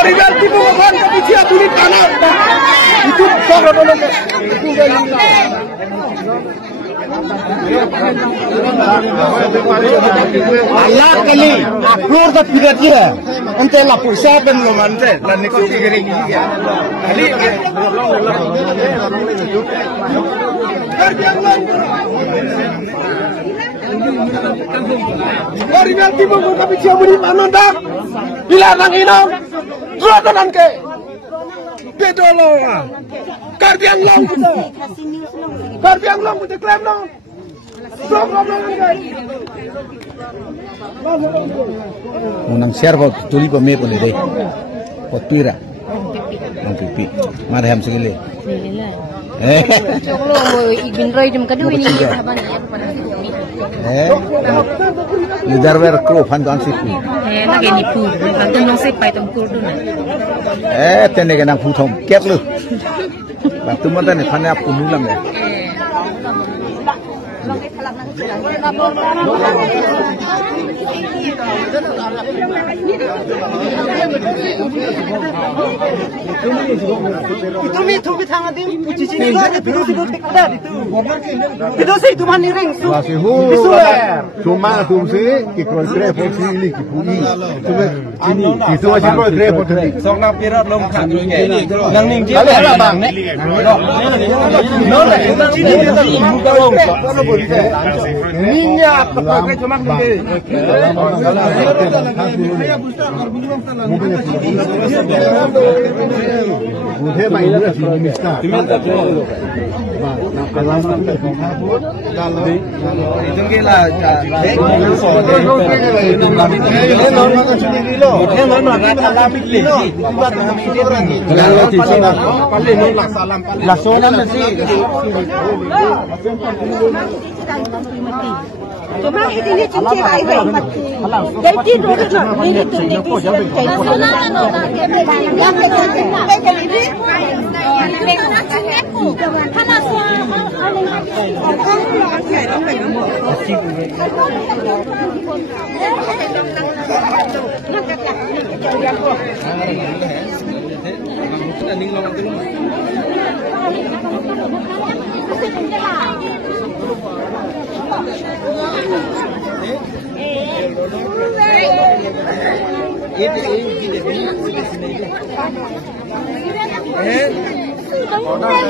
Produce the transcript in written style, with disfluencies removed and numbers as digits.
Original tipe bukan kebijian kulit tanah. Itu sangat menarik. Allah kali keluar dah pidat dia. Ente lah pusat dan lomante. Lain ikut kering ini. Kali. Original tipe bukan kebijian kulit tanah dah. Dilarang inong. Drotonan ke. Bedolo. Karbiang long kita. Karbiang long kita klaim long. Unang share ko tuli pa me pun deh. Potira. Ang pipi. Marham segala. Choklo mo ibin roy dum kadu ini saban Lidar wer kro fan dan sipu. na geni pu kan nong sai pai tom kur du na. Tene ke nang pu thom kep lu. Ba tu man tan phane ap nu lam ya. Itu mi tu bitang adi puji ni ko ada bidu sibu tekda itu. Bidu sih tu man ring su. Cuma tumsi ikron kre foksi li ki puni. Ini itu aja kro kre foksi. Sok na pirat lom khan nang ning je Ala bang ne. no la chini ni ta mu ka lom Ninya pakai cuma ni. Mudah main dia sini mista. itu ke la Cuma ini cinci baik baik mati. Jadi dulu tu ini tu ini bisa jadi. Yang kita ini. itu